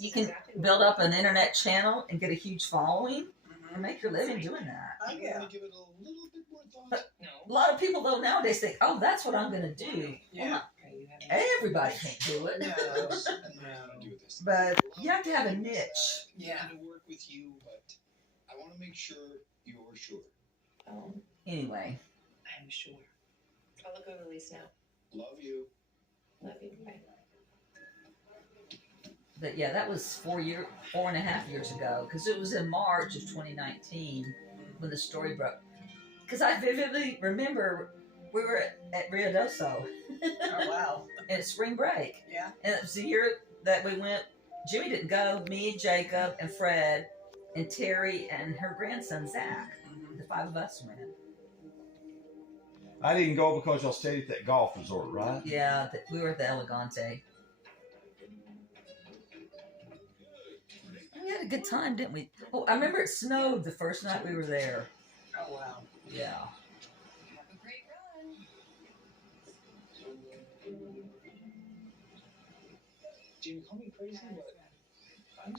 You can build up an internet channel and get a huge following and make your living doing that. Oh, yeah. But a lot of people though nowadays think, "Oh, that's what I'm going to do." Yeah. Well, everybody can't do it. No. But you have to have a niche. Yeah. Anyway. I'm sure. I'll look over the lease now. Love you. Bye. But yeah, that was 4.5 years ago, because it was in March of 2019 when the story broke. Because I vividly remember we were at Rio Doso. Oh, wow. And it's spring break. Yeah. And it was the year that we went. Jimmy didn't go. Me, Jacob, and Fred, and Terry, and her grandson Zach. The 5 of us went. I didn't go because y'all stayed at that golf resort, right? Yeah, we were at the Elegante. We had a good time, didn't we? Oh, I remember it snowed the first night we were there. Oh, wow. Yeah. Have a great run. Jimmy, call me crazy, but